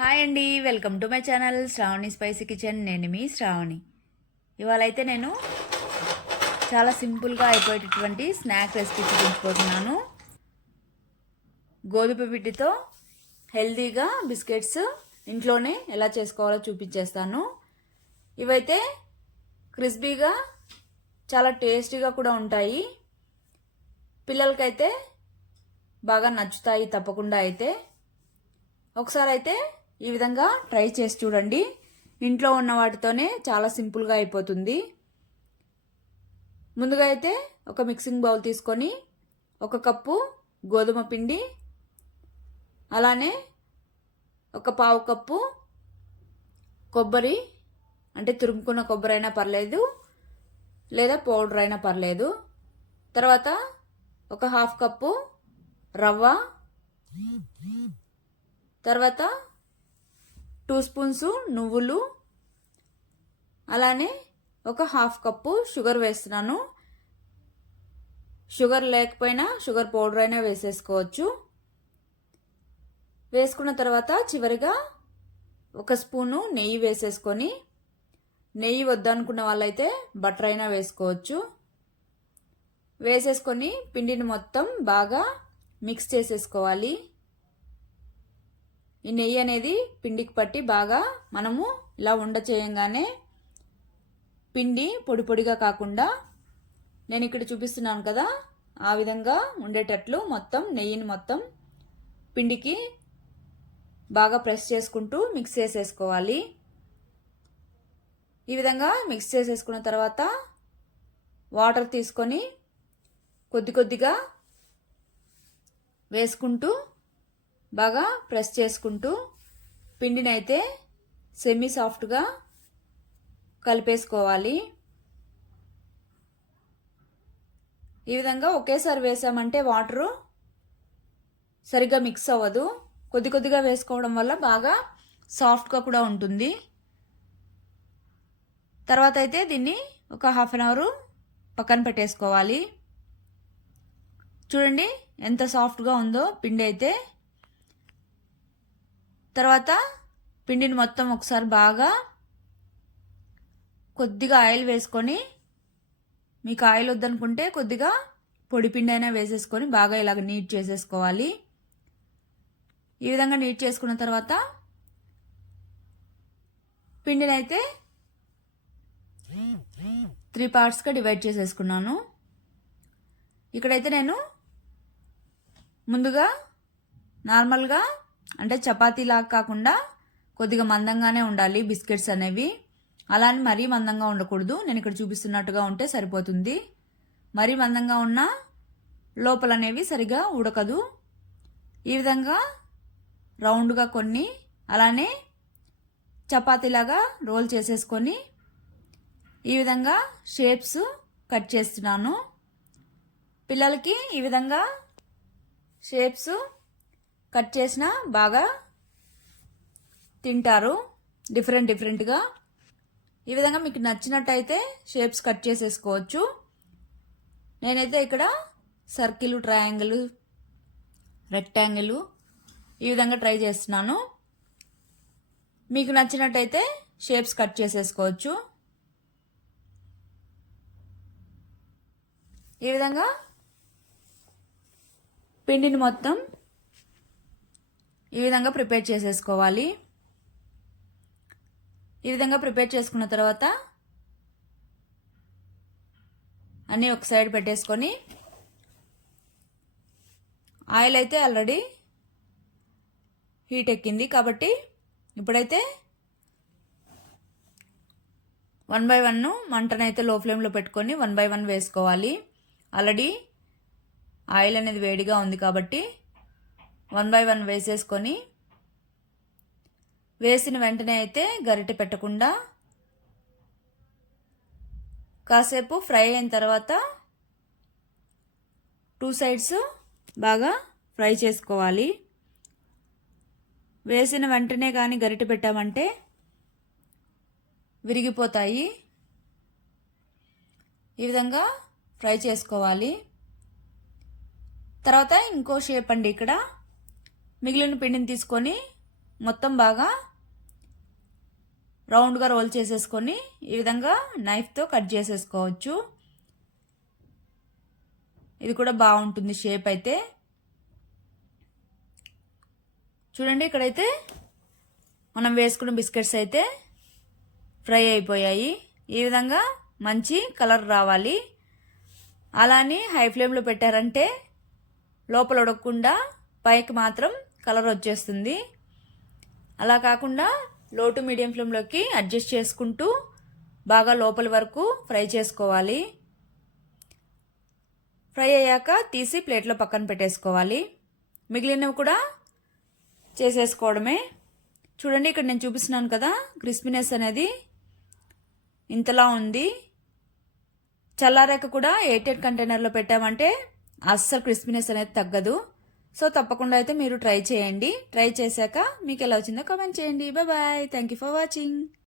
Hi అండి, welcome to my channel Shravani spicy kitchen. నేను మీ శ్రావణి. ఇవాళ అయితే నేను చాలా సింపుల్గా అయిపోయేటటువంటి స్నాక్ రెసిపీ చూపించుకుంటున్నాను. గోధుమ పిండితో హెల్తీగా బిస్కెట్స్ ఇంట్లోనే ఎలా చేసుకోవాలో చూపించేస్తాను. ఇవైతే క్రిస్పీగా చాలా టేస్టీగా కూడా ఉంటాయి. పిల్లలకైతే బాగా నచ్చుతాయి తప్పకుండా. అయితే ఒకసారి అయితే ఈ విధంగా ట్రై చేసి చూడండి. ఇంట్లో ఉన్న వాటితోనే చాలా సింపుల్గా అయిపోతుంది. ముందుగా అయితే ఒక మిక్సింగ్ బౌల్ తీసుకొని 1 కప్పు గోధుమ పిండి, అలానే 1/4 కప్పు కొబ్బరి, అంటే తురుముకున్న కొబ్బరి అయినా పర్లేదు, లేదా పౌడర్ అయినా పర్లేదు. తర్వాత 1/2 కప్పు రవ్వ, తర్వాత 2 స్పూన్స్ నువ్వులు, అలానే 1/2 కప్పు షుగర్ వేస్తున్నాను. షుగర్ లేకపోయినా షుగర్ పౌడర్ అయినా వేసేసుకోవచ్చు. వేసుకున్న తర్వాత చివరిగా 1 స్పూను నెయ్యి వేసేసుకొని, నెయ్యి వద్దనుకున్న వాళ్ళైతే బటర్ అయినా వేసుకోవచ్చు. వేసేసుకొని పిండిని మొత్తం బాగా మిక్స్ చేసేసుకోవాలి. ఈ నెయ్యి అనేది పిండికి పట్టి బాగా మనము ఇలా ఉండ చేయంగానే పిండి పొడి పొడిగా కాకుండా నేను ఇక్కడ చూపిస్తున్నాను కదా, ఆ విధంగా ఉండేటట్లు మొత్తం నెయ్యిని మొత్తం పిండికి బాగా ప్రెస్ చేసుకుంటూ మిక్స్ చేసేసుకోవాలి. ఈ విధంగా మిక్స్ చేసేసుకున్న తర్వాత వాటర్ తీసుకొని కొద్ది కొద్దిగా వేసుకుంటూ బాగా ప్రెస్ చేసుకుంటూ పిండిని అయితే సెమీ సాఫ్ట్గా కలిపేసుకోవాలి. ఈ విధంగా ఒకేసారి వేసామంటే వాటరు సరిగ్గా మిక్స్ అవ్వదు. కొద్ది కొద్దిగా వేసుకోవడం వల్ల బాగా సాఫ్ట్గా కూడా ఉంటుంది. తర్వాత అయితే దీన్ని ఒక 1/2 అవర్ పక్కన పెట్టేసుకోవాలి. చూడండి ఎంత సాఫ్ట్గా ఉందో పిండి అయితే. తర్వాత పిండిని మొత్తం ఒకసారి బాగా కొద్దిగా ఆయిల్ వేసుకొని, మీకు ఆయిల్ వద్దనుకుంటే కొద్దిగా పొడి పిండి అయినా వేసేసుకొని బాగా ఇలాగ నీట్ చేసేసుకోవాలి. ఈ విధంగా నీట్ చేసుకున్న తర్వాత పిండిని అయితే 3 పార్ట్స్గా డివైడ్ చేసేసుకున్నాను. ఇక్కడైతే నేను ముందుగా నార్మల్గా, అంటే చపాతీలాగా కాకుండా కొద్దిగా మందంగానే ఉండాలి బిస్కెట్స్ అనేవి. అలానే మరీ మందంగా ఉండకూడదు. నేను ఇక్కడ చూపిస్తున్నట్టుగా ఉంటే సరిపోతుంది. మరీ మందంగా ఉన్న లోపల అనేవి సరిగా ఉడకదు. ఈ విధంగా రౌండ్గా కొన్ని, అలానే చపాతీలాగా రోల్ చేసేసుకొని ఈ విధంగా షేప్స్ కట్ చేస్తున్నాను. పిల్లలకి ఈ విధంగా షేప్స్ కట్ చేసిన బాగా తింటారు, డిఫరెంట్గా. ఈ విధంగా మీకు నచ్చినట్టయితే షేప్స్ కట్ చేసేసుకోవచ్చు. నేనైతే ఇక్కడ సర్కిల్, ట్రయాంగిల్, రెక్టాంగిల్ ఈ విధంగా ట్రై చేస్తున్నాను. మీకు నచ్చినట్టయితే షేప్స్ కట్ చేసేసుకోవచ్చు. ఈ విధంగా పిండిని మొత్తం ఈ విధంగా ప్రిపేర్ చేసేసుకోవాలి. ఈ విధంగా ప్రిపేర్ చేసుకున్న తర్వాత అన్నీ ఒక సైడ్ పెట్టేసుకొని, ఆయిల్ అయితే ఆల్రెడీ హీట్ ఎక్కింది కాబట్టి ఇప్పుడైతే 1 by 1 మంటనైతే లో ఫ్లేమ్లో పెట్టుకొని 1 by 1 వేసుకోవాలి. ఆల్రెడీ ఆయిల్ అనేది వేడిగా ఉంది కాబట్టి 1 by 1 వేసేసుకొని, వేసిన వెంటనే అయితే గరిటె పెట్టకుండా కాసేపు ఫ్రై అయిన తర్వాత 2 సైడ్స్ బాగా ఫ్రై చేసుకోవాలి. వేసిన వెంటనే కానీ గరిటె పెట్టామంటే విరిగిపోతాయి. ఈ విధంగా ఫ్రై చేసుకోవాలి. తర్వాత ఇంకో షేప్ అండి. ఇక్కడ మిగిలిన పిండిని తీసుకొని మొత్తం బాగా రౌండ్గా రోల్ చేసేసుకొని ఈ విధంగా నైఫ్తో కట్ చేసేసుకోవచ్చు. ఇది కూడా బాగుంటుంది షేప్ అయితే. చూడండి ఇక్కడైతే మనం వేసుకున్న బిస్కెట్స్ అయితే ఫ్రై అయిపోయాయి. ఈ విధంగా మంచి కలర్ రావాలి. అలానే హై ఫ్లేమ్లో పెట్టారంటే లోపల ఉడకకుండా పైకి మాత్రం కలర్ వచ్చేస్తుంది. అలా కాకుండా లో టు మీడియం ఫ్లేమ్లోకి అడ్జస్ట్ చేసుకుంటూ బాగా లోపలి వరకు ఫ్రై చేసుకోవాలి. ఫ్రై అయ్యాక తీసి ప్లేట్లో పక్కన పెట్టేసుకోవాలి. మిగిలినవి కూడా చేసేసుకోవడమే. చూడండి ఇక్కడ నేను చూపిస్తున్నాను కదా, క్రిస్పీనెస్ అనేది ఇంతలా ఉంది. చల్లారాక కూడా ఎయిటెడ్ కంటైనర్లో పెట్టామంటే అస్సలు క్రిస్పీనెస్ అనేది తగ్గదు. సో తప్పకుండా అయితే మీరు ట్రై చేయండి. ట్రై చేశాక మీకు ఎలా వచ్చిందో కామెంట్ చేయండి. Bye. Thank you for watching.